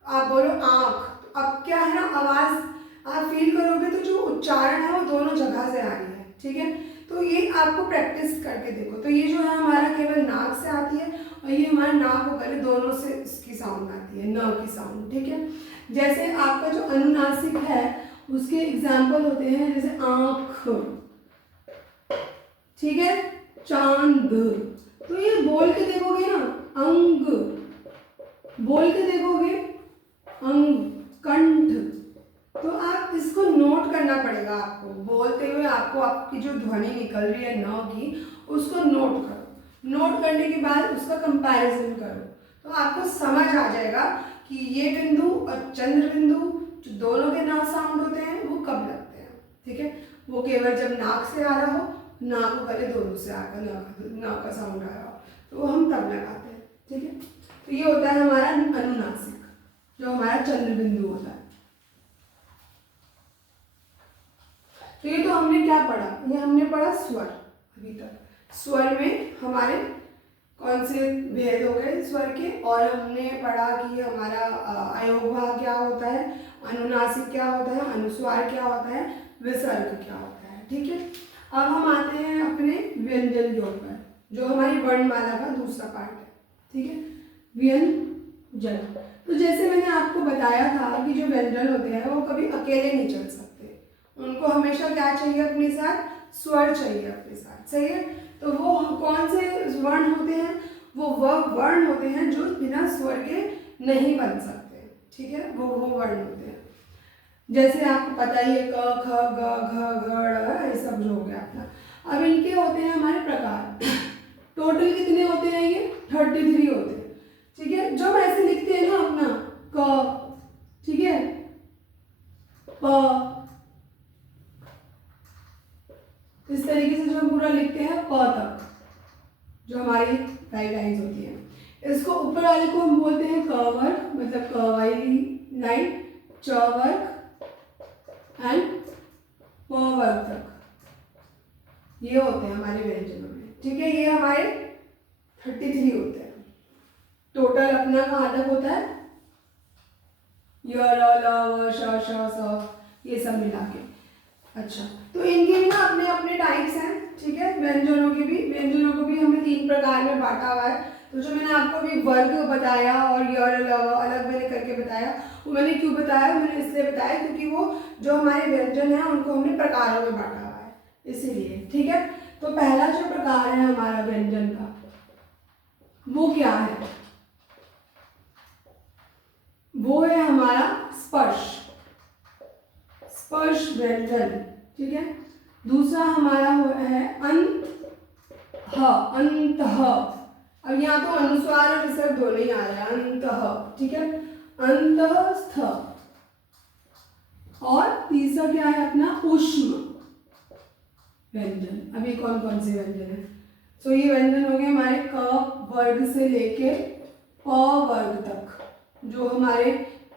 आप बोलो आंख, तो अब क्या है ना, आवाज आप फील करोगे तो जो उच्चारण है वो दोनों जगह से आ रही है, ठीक है। तो ये आपको प्रैक्टिस करके देखो। तो ये जो है हमारा केवल नाक से आती है और ये हमारे नाक और गले दोनों से इसकी साउंड आती है, न की साउंड, ठीक है। जैसे आपका जो अनुनासिक है उसके एग्जाम्पल होते हैं, जैसे आंख, ठीक है, चांद। तो ये बोल के देखोगे ना, अंग बोल के देखोगे, अंग, कंठ, तो आप इसको नोट करना पड़ेगा आपको, बोलते हुए आपको आपकी जो ध्वनि निकल रही है न की उसको नोट करो। नोट करने के बाद उसका कंपैरिजन करो, तो आपको समझ आ जाएगा कि ये बिंदु और चंद्र बिंदु जो दोनों के नाक साउंड होते हैं वो कब लगते हैं, ठीक है। वो केवल जब नाक से आ रहा हो, नाक और गले दोनों से आकर नाक का साउंड आ रहा हो, तो हम तब लगाते हैं, ठीक है। तो ये होता है हमारा अनुनासिक, जो हमारा चंद्र बिंदु होता है। तो ये तो हमने क्या पढ़ा, ये हमने पढ़ा स्वर। अभी तक स्वर में हमारे कौन से भेद हो गए स्वर के, और हमने पढ़ा कि हमारा अयोगभाव क्या होता है, अनुनासिक क्या होता है, अनुस्वार क्या होता है, विसर्ग क्या होता है, ठीक है। अब हम आते हैं अपने व्यंजन योग पर, जो हमारी वर्णमाला का दूसरा पार्ट है, ठीक है, व्यंजन। तो जैसे मैंने आपको बताया था कि जो व्यंजन होते हैं वो कभी अकेले नहीं चल सकते, उनको हमेशा क्या चाहिए अपने साथ, स्वर चाहिए अपने साथ, सही है। तो वो कौन से वर्ण होते हैं, वो वह वर्ण होते हैं जो बिना स्वर के नहीं बन सकते, ठीक है, वो वर्ण होते हैं। जैसे आपको पता ही है क ख ग घ घ ड़, ये सब जो हो गया अपना। अब इनके होते हैं हमारे प्रकार, 33 होते हैं, ठीक है। जब ऐसे लिखते हैं ना अपना क, ठीक है, प, इस तरीके से जो हम पूरा लिखते हैं प तक, जो हमारी राइट लाइन्स होती है, इसको ऊपर वाले को हम बोलते हैं क वर्ग, मतलब क वाली लाइन, च वर्ग एंड प वर्ग तक, ये होते हैं हमारे व्यंजनों में, ठीक है। ये हमारे 33 होते हैं। टोटल अपना कहाँ तक होता है, य ल ल व श श स, ये सब मिला के। अच्छा, तो इनके भी ना अपने अपने टाइप्स हैं, ठीक है। व्यंजनों को भी हमें 3 प्रकार में बांटा हुआ है। तो जो मैंने आपको अभी वर्ग बताया और य ल व अलग मैंने करके बताया, वो मैंने क्यों बताया, मैंने इसलिए बताया क्योंकि वो जो हमारे व्यंजन हैं उनको हमने प्रकारों में बांटा हुआ है, इसीलिए, ठीक है। तो पहला जो प्रकार है हमारा व्यंजन का, वो क्या है, वो है हमारा स्पर्श व्यंजन, ठीक है। दूसरा हमारा है अंतः। अब यहाँ तो अनुस्वार और विसर्ग दोनों ही आ रहा है, अंतः, ठीक है, अंतस्थ। और तीसरा क्या है अपना ऊष्म व्यंजन। अभी कौन कौन से व्यंजन है, सो ये व्यंजन हो गए हमारे क वर्ग से लेके प वर्ग तक, जो हमारे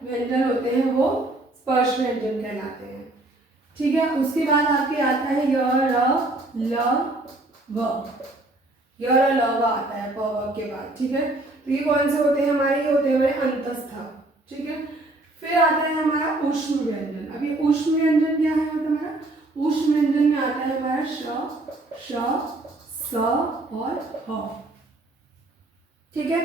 व्यंजन होते हैं वो स्पर्श व्यंजन कहलाते हैं, ठीक है। उसके बाद आपके आता है य र ल व, य र ल व आता है प व के बाद, ठीक है। तो ये कौन से होते हैं हमारे, ये होते हैं हमारे अंतस्थ, ठीक है। फिर आता है हमारा ऊष्म व्यंजन। अब ये ऊष्म व्यंजन क्या है, मतलब हमारा ऊष्म व्यंजन में आता है हमारा श, स और ह, ठीक है।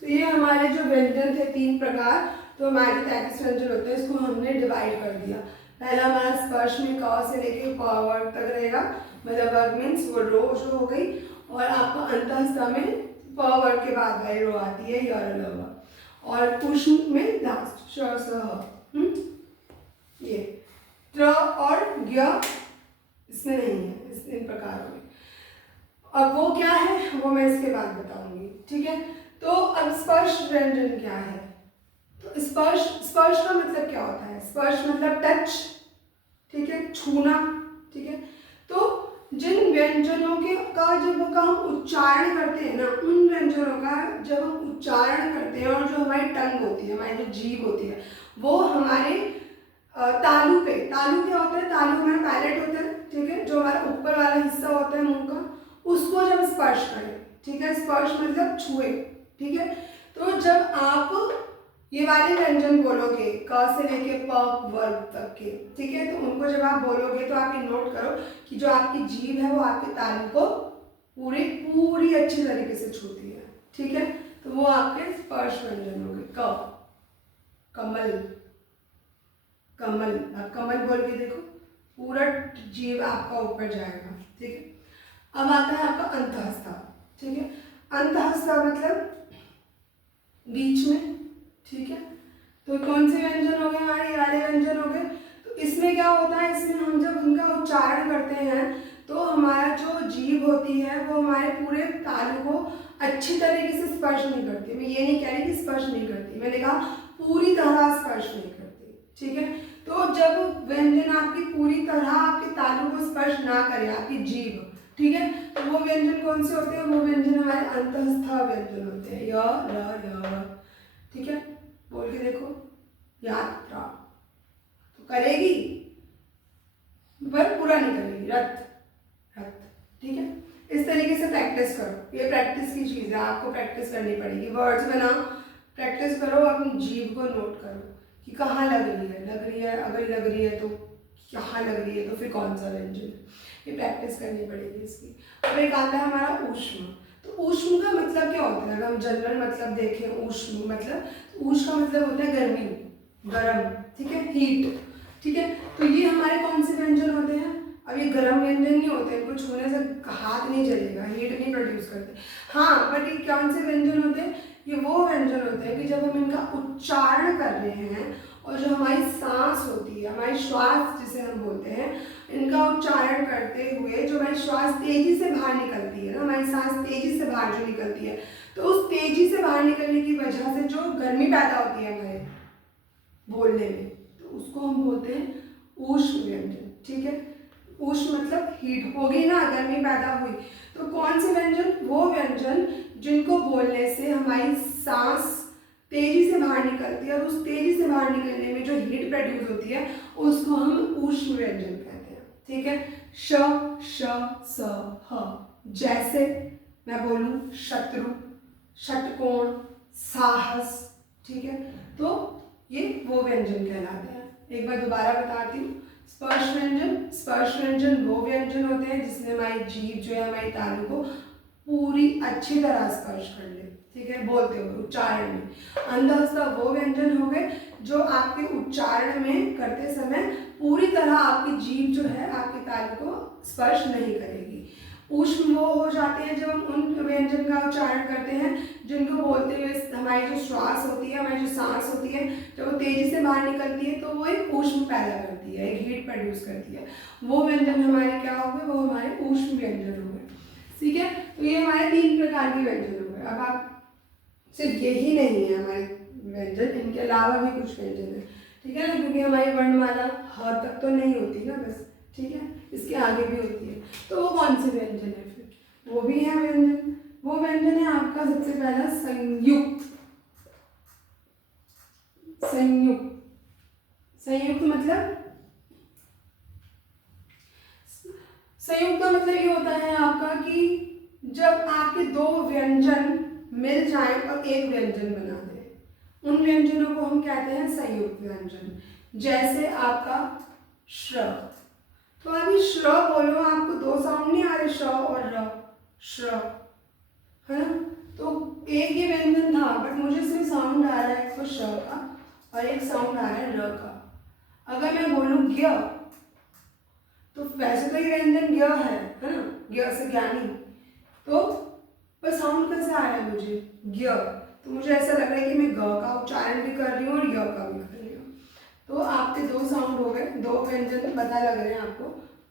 तो ये हमारे जो व्यंजन थे 3 प्रकार, तो हमारे 33 व्यंजन होते हैं, इसको हमने डिवाइड कर दिया। पहला हमारा स्पर्श में क से लेके प वर्ग तक रहेगा, मतलब वर्ग मीन्स वो रो जो हो गई, और आपका अंतस्थ में प वर्ग के बाद वाली रो आती है य र ल व, और ऊष्म में लास्ट श स ह, ये त्र और ज्ञ इसमें नहीं है, इस इन प्रकारों में। अब वो क्या है वो मैं इसके बाद बताऊंगी, ठीक है। तो अब स्पर्श व्यंजन क्या है, तो स्पर्श का मतलब क्या होता है, स्पर्श मतलब टच, ठीक है, छूना, ठीक है। तो जिन व्यंजनों के का जब हम उच्चारण करते हैं ना, उन व्यंजनों का जब हम उच्चारण करते हैं और जो हमारी टंग होती है, हमारी जो जीभ होती है, वो हमारे तालु क्या होता है, तालु हमारा पैलेट होता है, ठीक है, जो हमारा ऊपर वाला हिस्सा होता है मुंह का, उसको जब स्पर्श करें, ठीक है, स्पर्श मतलब छुए, ठीक है। तो जब आप ये वाले व्यंजन बोलोगे क से लेके प वर्ग तक के, ठीक है, तो उनको जब आप बोलोगे तो आप ये नोट करो कि जो आपकी जीभ है वो आपके तालु को पूरी अच्छी तरीके से छूती है, ठीक है। तो वो आपके स्पर्श व्यंजन हो गए। क, कमल, कमल, आप कमल बोल के देखो, पूरा जीव आपका ऊपर जाएगा, ठीक है। अब आता है आपका अंतःस्थ, ठीक है। अंतःस्थ मतलब बीच में, ठीक है। तो कौन से व्यंजन हो गए हमारे, ये वाले व्यंजन हो गए। तो इसमें क्या होता है, इसमें हम जब उनका उच्चारण करते हैं तो हमारा जो जीभ होती है वो हमारे पूरे तालु को अच्छी तरीके से स्पर्श नहीं करती। मैं ये नहीं कह रही कि स्पर्श नहीं करती, मैंने कहा पूरी तरह स्पर्श नहीं करती, ठीक है। तो जब व्यंजन आपकी पूरी तरह आपके तालु को स्पर्श ना करे, आपकी जीभ, ठीक है, तो वो व्यंजन कौन से होते हैं, वो व्यंजन हमारे अंतःस्थ व्यंजन होते हैं, य र ल व, ठीक है। बोल के देखो, यात्रा तो करेगी पर पूरा नहीं करेगी, रथ, ठीक है। इस तरीके से प्रैक्टिस करो, ये प्रैक्टिस की चीज़ है, आपको प्रैक्टिस करनी पड़ेगी। वर्ड्स बनाओ, प्रैक्टिस करो, अपनी जीभ को नोट करो कि कहाँ लग रही है, अगर लग रही है तो कहाँ लग रही है, तो फिर कौन सा व्यंजन है, ये प्रैक्टिस करनी पड़ेगी इसकी। अब एक आता है हमारा ऊष्म। तो ऊष्म का मतलब क्या होता है, अगर हम जनरल मतलब देखें ऊष्म मतलब, तो ऊष्म का मतलब होता है गर्मी, गर्म, ठीक है, हीट, ठीक है। तो ये हमारे कौन से व्यंजन होते हैं, अब ये गर्म व्यंजन नहीं होते, इनको छूने से हाथ नहीं जलेगा, हीट नहीं प्रोड्यूस करते। हाँ, बट ये कौन से व्यंजन होते हैं, ये वो व्यंजन होते हैं कि जब हम इनका उच्चारण कर रहे हैं और जो हमारी सांस होती है, हमारी श्वास जिसे हम बोलते हैं, इनका उच्चारण करते हुए जो हमारी श्वास तेजी से बाहर निकलती है ना, हमारी सांस तेजी से बाहर जो निकलती है, तो उस तेजी से बाहर निकलने की वजह से जो गर्मी पैदा होती है हमारे बोलने में, तो उसको हम बोलते हैं ऊष्म व्यंजन। ठीक है, ऊष्म मतलब हीट होगी ना, गर्मी पैदा हुई, तो कौन से व्यंजन? वो व्यंजन जिनको बोलने से हमारी सांस तेजी से बाहर निकलती है और उस तेजी से बाहर निकलने में जो हीट प्रोड्यूस होती है उसको हम ऊष्म व्यंजन कहते हैं। ठीक है, श, श, स, ह। जैसे मैं बोलूं शत्रु, षटकोण, साहस। ठीक है, तो ये वो व्यंजन कहलाते हैं। एक बार दोबारा बताती हूँ। स्पर्श व्यंजन, स्पर्श व्यंजन वो व्यंजन होते हैं जिसमें हमारी जीभ जो है हमारी तालु को पूरी अच्छी तरह स्पर्श कर ले। ठीक है, बोलते हुए उच्चारण में। अंधस्थ वो व्यंजन हो गए जो आपके उच्चारण में करते समय पूरी तरह आपकी जीभ जो है आपकी तालु को स्पर्श नहीं करेगी। ऊष्म वो हो जाते हैं जब हम उन व्यंजन का उच्चारण करते हैं जिनको बोलते हुए हमारी जो श्वास होती है, हमारी जो सांस होती है, जब वो तेजी से बाहर निकलती है तो वो एक ऊष्म पैदा करती है, एक हीट प्रोड्यूस करती है। वो व्यंजन हमारे क्या हो गए? वो हमारे ऊष्म व्यंजन हो गए। ठीक है, तो ये हमारे 3 प्रकार के व्यंजन हो गए। अब आप सिर्फ यही नहीं है हमारे व्यंजन, इनके अलावा भी कुछ व्यंजन है। ठीक है ना, क्योंकि हमारी वर्णमाला ह तक तो नहीं होती ना बस। ठीक है, इसके आगे भी होती है। तो वो कौन से व्यंजन है फिर? वो भी है व्यंजन। वो व्यंजन है आपका सबसे पहला संयुक्त। संयुक्त, संयुक्त मतलब, संयुक्त का मतलब ये होता है आपका कि जब आपके 2 व्यंजन मिल जाएं और एक व्यंजन बना दें, उन व्यंजनों को हम कहते हैं संयुक्त व्यंजन। जैसे आपका श्र, तो अभी श्र बोलो, आपको 2 साउंड नहीं आ रहे, श और र, श्र, है ना? तो एक ही व्यंजन था बट मुझे सिर्फ साउंड आ रहा है एक तो श का और एक साउंड आ रहा है र का। अगर मैं बोलूं ज्ञ, तो वैसे तो ये व्यंजन ज्ञ है ना, ज्ञ से ज्ञानी, तो पर साउंड कैसे आ रहा है मुझे? ज्ञ। तो मुझे ऐसा लग रहा है कि मैं ग का उच्चारण भी कर रही हूँ और य का भी कर रही हूँ। तो आपके 2 साउंड हो गए, 2 व्यंजन पता लग रहे हैं आपको,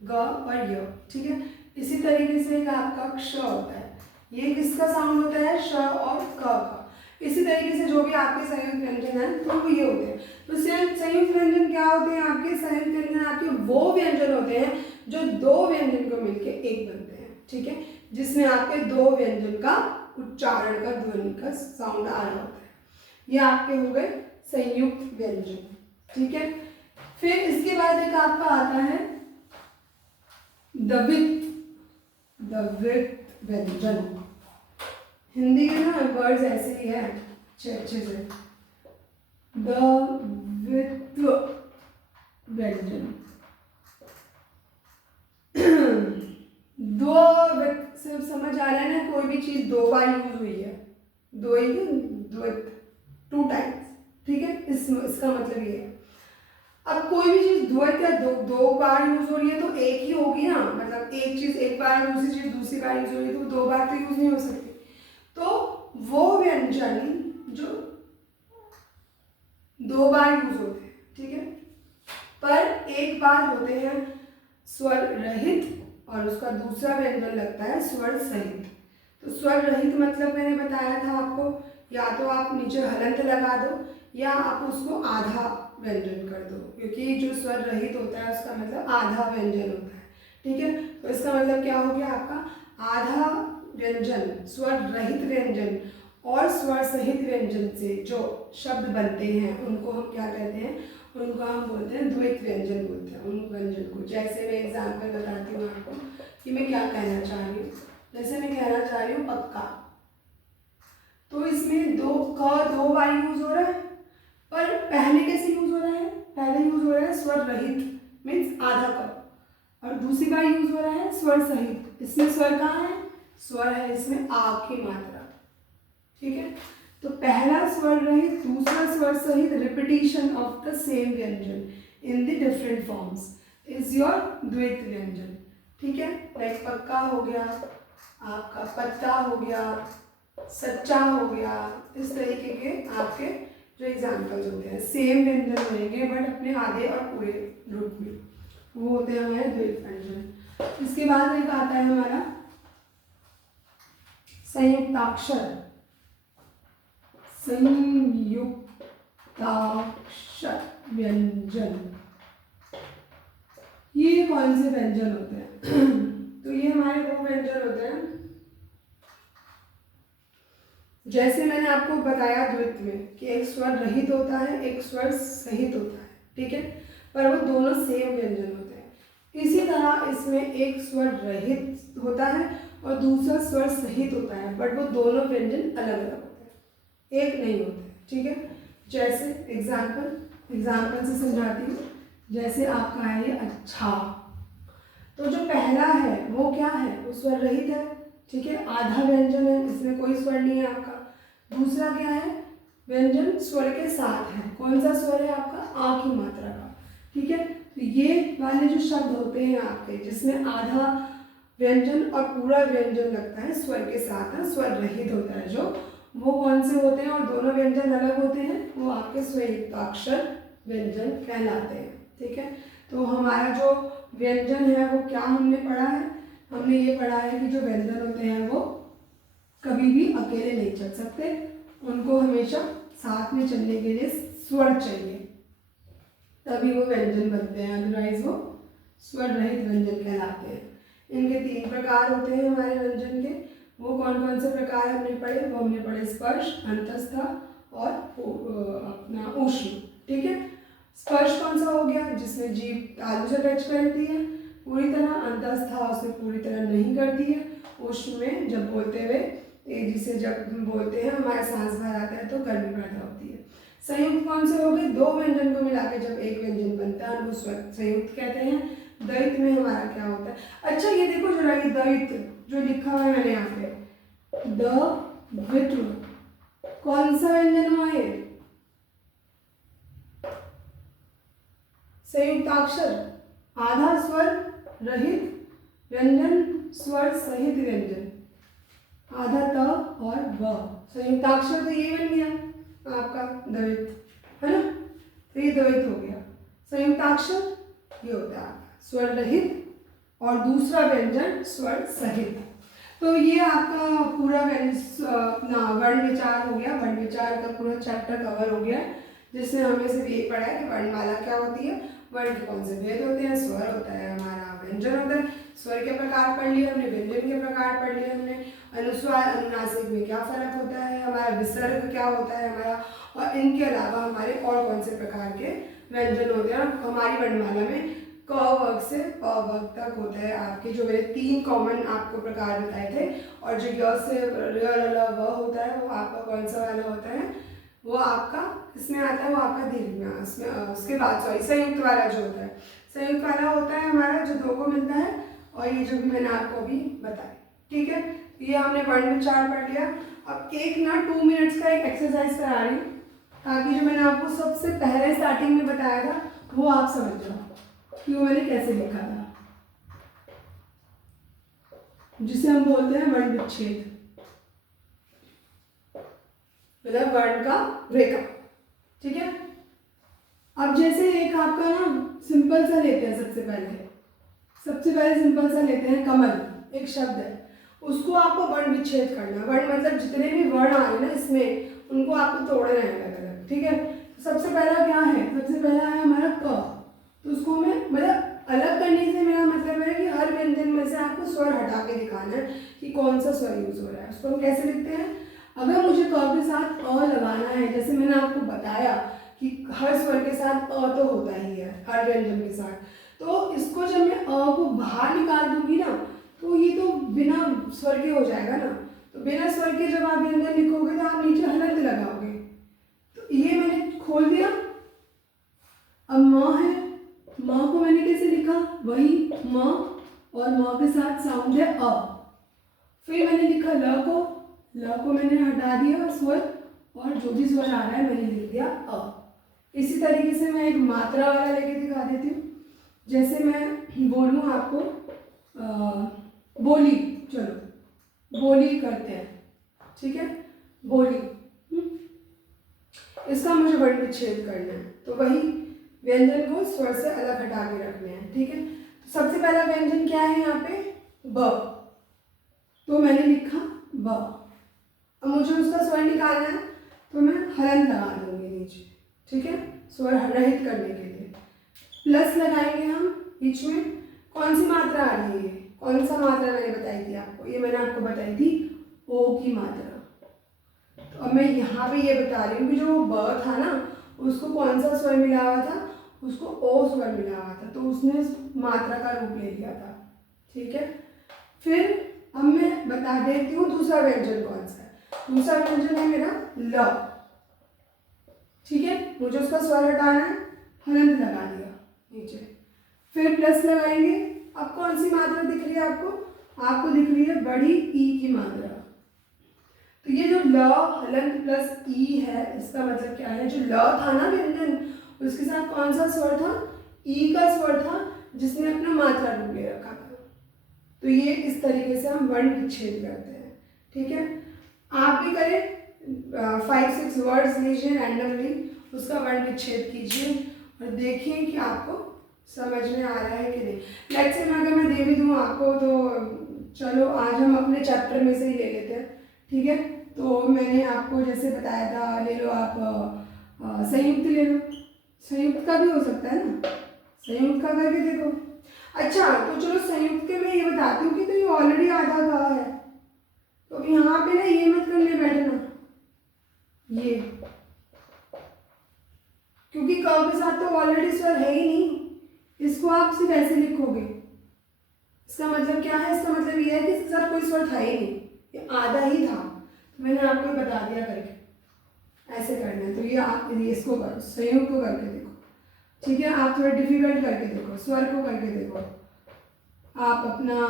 ग और य। ठीक है, इसी तरीके से एक आपका क्ष होता है, ये किसका साउंड होता है? श और क का। इसी तरीके से जो भी आपके संयुक्त व्यंजन है तो वो ये होते हैं। तो संयुक्त व्यंजन क्या होते हैं आपके? संयुक्त व्यंजन आपके वो व्यंजन होते हैं जो 2 व्यंजन को मिलके एक बनते हैं। ठीक है, जिसमें आपके 2 व्यंजन का उच्चारण का ध्वनि का साउंड आ रहा होता है। ये आपके हो गए संयुक्त व्यंजन। ठीक है, फिर इसके बाद एक आपका आता है द्वित, द्वित व्यंजन। हिंदी के ना वर्ड्स ऐसे ही है अच्छे से। द्वित व्यंजन, द्वित से समझ आ रहा है ना, कोई भी चीज 2 बार यूज हुई है, 2 ही, द्वित 2 टाइम्स। ठीक है, इसका मतलब ये है। अब कोई भी चीज द्वैत या 2 बार यूज हो रही है तो एक ही होगी ना, मतलब एक चीज एक बार, दूसरी चीज दूसरी बार यूज हो रही है तो 2 बार तो यूज नहीं हो सकती। तो वो व्यंजन जो 2 बार यूज होते हैं, ठीक है, पर एक बार होते हैं स्वर रहित और उसका दूसरा व्यंजन लगता है स्वर सहित। तो स्वर रहित मतलब मैंने बताया था आपको, या तो आप नीचे हलंत लगा दो या आप उसको आधा व्यंजन कर दो, क्योंकि जो स्वर रहित होता है उसका मतलब आधा व्यंजन होता है। ठीक है, तो इसका मतलब क्या हो गया आपका? आधा व्यंजन, स्वर रहित व्यंजन और स्वर सहित व्यंजन से जो शब्द बनते हैं उनको हम क्या कहते हैं? उनको हम बोलते हैं द्वैत व्यंजन बोलते हैं उन व्यंजन को। जैसे मैं एग्जाम्पल बताती हूँ आपको कि मैं क्या कहना चाह रही हूँ। जैसे मैं कहना चाह रही हूँ पक्का, तो इसमें 2 बार यूज हो रहा है, पर पहले कैसे यूज हो रहा है? पहले यूज हो रहा है स्वर रहित मीन्स आधा क, और दूसरी बार यूज हो रहा है स्वर सहित। इसमें स्वर कहाँ है? स्वर है इसमें आ की मात्रा। ठीक है, तो पहला स्वर रहित, दूसरा स्वर सहित, रिपीटिशन ऑफ द सेम व्यंजन in the different forms is your द्वैत व्यंजन। ठीक है, लाइक पक्का हो गया, आपका पत्ता हो गया, सच्चा हो गया, इस तरीके के आपके जो एग्जाम्पल्स होते हैं। सेम व्यंजन रहेंगे बट अपने आधे और पूरे रूप में, वो होते हैं हमारे द्वैत व्यंजन। इसके बाद एक आता है हमारा संयुक्ताक्षर। संयुक्ताक्षर व्यंजन, ये कौन से व्यंजन होते हैं? तो ये हमारे वो व्यंजन होते हैं, जैसे मैंने आपको बताया द्वित्व में कि एक स्वर रहित होता है, एक स्वर सहित होता है, ठीक है, पर वो दोनों सेम व्यंजन होते हैं। इसी तरह इसमें एक स्वर रहित होता है और दूसरा स्वर सहित होता है, बट वो दोनों व्यंजन अलग अलग होते हैं, एक नहीं होते हैं, ठीक है। जैसे एग्जाम्पल से समझाती हूँ। जैसे आपका है ये अच्छा, तो जो पहला है वो क्या है? वो स्वर रहित है, ठीक है, आधा व्यंजन है, इसमें कोई स्वर नहीं है आपका। दूसरा क्या है? व्यंजन स्वर के साथ है। कौन सा स्वर है आपका? आ की मात्रा का, ठीक है। तो ये वाले जो शब्द होते हैं आपके, जिसमें आधा व्यंजन और पूरा व्यंजन लगता है स्वर के साथ है, स्वर रहित होता है जो, वो कौन से होते हैं और दोनों व्यंजन अलग होते हैं, वो आपके संयुक्ताक्षर व्यंजन कहलाते हैं, ठीक है। तो हमारा जो व्यंजन है वो क्या हमने पढ़ा है? हमने ये पढ़ा है कि जो व्यंजन होते हैं वो कभी भी अकेले नहीं चल सकते, उनको हमेशा साथ में चलने के लिए स्वर चाहिए, तभी वो व्यंजन बनते हैं, अदरवाइज वो स्वर रहित व्यंजन कहलाते हैं। इनके 3 प्रकार होते हैं हमारे व्यंजन के। वो कौन कौन से प्रकार हमने पढ़े? वो हमने पढ़े स्पर्श, अंतस्थ और अपना ऊष्म, ठीक है। स्पर्श कौन सा हो गया? जिसमें जीभ तालु से टच करती है पूरी तरह, अंतस्थ उसमें पूरी तरह नहीं करती है, ऊष्म में जब बोलते हुए तेजी से जब बोलते हैं हमारा सांस बाहर आता है तो गर्मी पैदा होती है। संयुक्त कौन से हो गए? 2 व्यंजन को मिला के जब एक व्यंजन बनता है वो संयुक्त कहते हैं। द्वैत में हमारा क्या होता है? अच्छा ये देखो जरा, ये द्वैत जो लिखा हुआ है मैंने यहाँ पे, द्वित्व, कौन सा व्यंजन हुआ ये? संयुक्ताक्षर, आधा स्वर रहित व्यंजन, स्वर सहित व्यंजन, आधा त और व, संयुक्ताक्षर तो ये बन गया आपका द्वैत, है ना। तो ये द्वैत हो गया। संयुक्ताक्षर ये होता है स्वर रहित और दूसरा व्यंजन स्वर सहित। तो ये आपका पूरा अपना वर्ण विचार हो गया। वर्ण विचार का पूरा चैप्टर कवर हो गया, जिससे हमें सिर्फ ये पढ़ा है कि वर्णमाला क्या होती है, वर्ण के कौन से भेद होते हैं, स्वर होता है हमारा, व्यंजन होता है। स्वर के प्रकार पढ़ लिए हमने, व्यंजन के प्रकार पढ़ लिए हमने, अनुस्वार अनुनासिक में क्या फर्क होता है, हमारा विसर्ग क्या होता है हमारा, और इनके अलावा हमारे और कौन से प्रकार के व्यंजन होते हैं। हमारी वर्णमाला में क वर्ग से प वर्ग तक होता है आपके, जो मैंने 3 कॉमन आपको प्रकार बताए थे। और जो य से र ल व होता है वो आपका कौन सा वाला होता है? वो आपका किसमें आता है? वो आपका दीर्घ में, उसमें उसके बाद संयुक्त वाला जो होता है, संयुक्त वाला होता है हमारा जो 2 को मिलता है, और ये जो भी मैंने आपको अभी बताया, ठीक है। ये हमने वर्ण विचार पढ़ लिया। अब एक ना 2 मिनट्स का एक एक्सरसाइज करा रही हूँ, ताकि जो मैंने आपको सबसे पहले स्टार्टिंग में बताया था वो आप समझ जाओ कि वो मैंने कैसे लिखा था, जिसे हम बोलते हैं वर्ण विच्छेद, मतलब वर्ण का ब्रेकअप, ठीक है। अब जैसे एक आपका ना सिंपल सा लेते हैं, सबसे पहले सिंपल सा लेते हैं कमल, एक शब्द है, उसको आपको वर्ण विच्छेद करना है। वर्ण मतलब जितने भी वर्ण आ रहे ना इसमें, उनको आपको तोड़ना है अलग अलग, ठीक है। तो सबसे पहला क्या है? सबसे पहला है हमारा क। तो उसको हमें मतलब अलग करने से मेरा मतलब है कि हर व्यंजन में से आपको स्वर हटा के दिखाना है कि कौन सा स्वर यूज हो रहा है। उसको हम कैसे लिखते हैं? अगर मुझे क के साथ अ लगाना है, जैसे मैंने आपको बताया कि हर स्वर के साथ अ तो होता ही है हर व्यंजन के साथ, तो इसको जब मैं अ को बाहर निकाल दूंगी ना, तो ये तो बिना स्वर के हो जाएगा ना। तो बिना स्वर के जब आप व्यंजन लिखोगे तो आप नीचे हलंत लगाओगे। तो ये मैंने खोल दिया। अब म है, म को मैंने कैसे लिखा? वही म और म के साथ साउंड है अ। फिर मैंने लिखा ल को मैंने हटा दिया स्वर, और जो भी स्वर आ रहा है मैंने लिख दिया अ। इसी तरीके से मैं एक मात्रा वाला लेके दिखा देती हूँ। जैसे मैं बोलूँ आपको बोली, चलो बोली करते हैं, ठीक है, बोली। इसका मुझे वर्ण विच्छेद करना है, तो वही व्यंजन को स्वर से अलग हटा के रखने हैं, ठीक है। तो सबसे पहला व्यंजन क्या है यहाँ पे? ब। तो मैंने लिखा ब। अब मुझे उसका स्वर निकालना है, तो मैं हलंत लगा दूंगी नीचे, ठीक है, स्वर रहित करने के लिए। प्लस लगाएंगे हम बीच में। कौन सी मात्रा आ रही है, कौन सा मात्रा मैंने बताई थी आपको, ये मैंने आपको बताई थी ओ की मात्रा। तो अब मैं यहाँ पे ये बता रही हूँ कि जो ब था ना, उसको कौन सा स्वर मिला हुआ था, उसको ओ स्वर मिला हुआ था, तो उसने मात्रा का रूप ले लिया था, ठीक है। फिर अब मैं बता देती हूँ दूसरा व्यंजन कौन सा है। दूसरा व्यंजन है मेरा ल, ठीक है, मुझे उसका स्वर हटाना है, हलंत लगा दिया नीचे। फिर प्लस लगाएंगे। अब कौन सी मात्रा दिख रही है आपको, आपको दिख रही है बड़ी ई की मात्रा। तो ये जो ल हलंत प्लस ई है, इसका मतलब क्या है, जो ल था ना व्यंजन, उसके साथ कौन सा स्वर था, ई का स्वर था, जिसने अपना मात्रा रूप ले रखा था। तो ये इस तरीके से हम वर्ण विच्छेद करते हैं, ठीक है। आप भी करें, 5-6 वर्ड्स लीजिए रैंडमली, उसका वर्ण विच्छेद कीजिए और देखिए कि आपको समझ में आ रहा है कि नहीं। लेट्स से अगर मैं दे भी दूँ आपको, तो चलो आज हम अपने चैप्टर में से ही ले लेते हैं, ठीक है। तो मैंने आपको जैसे बताया था, ले लो आप संयुक्त ले लो, संयुक्त का भी हो सकता है ना, संयुक्त का करके देखो। अच्छा, तो चलो संयुक्त के मैं ये बताती हूँ कि तो ये ऑलरेडी आधा कहा है, तो यहाँ पे ना ये मत करने बैठना, ये, क्योंकि क के साथ तो ऑलरेडी स्वर है ही नहीं, इसको आप सिर्फ ऐसे लिखोगे। इसका मतलब क्या है, इसका मतलब ये है कि इसके साथ कोई स्वर था ही नहीं, ये आधा ही था। तो मैंने आपको बता दिया करके ऐसे करना है। तो ये आप इसको करो, संयुक्त को करके देखो, ठीक है। आप थोड़ा डिफिकल्ट करके देखो, स्वर को करके देखो, आप अपना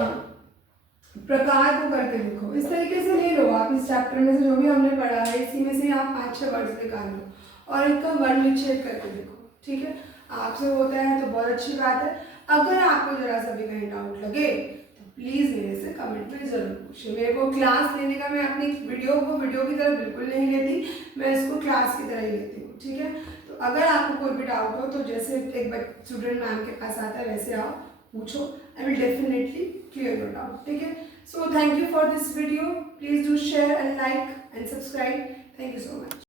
प्रकार को करके देखो। इस तरीके से ले लो आप, इस चैप्टर में से जो भी हमने पढ़ा है, इसी में से आप 5-6 वर्ड्स निकाल लो और इनका वर्ण विच्छेद करके देखो, ठीक है। आपसे होता है तो बहुत अच्छी बात है। अगर आपको जरा सा भी कहीं डाउट लगे तो प्लीज़ मेरे से कमेंट में ज़रूर पूछिए। मेरे को क्लास लेने का, मैं अपनी वीडियो की तरह बिल्कुल नहीं लेती, मैं इसको क्लास की तरह ही लेती हूँ, ठीक है। तो अगर आपको कोई भी डाउट हो तो जैसे एक स्टूडेंट मैम के पास आता है वैसे आओ, पूछो, I will definitely clear your doubt, ठीक है। So thank you for this video. Please do share and like and subscribe. Thank you so much.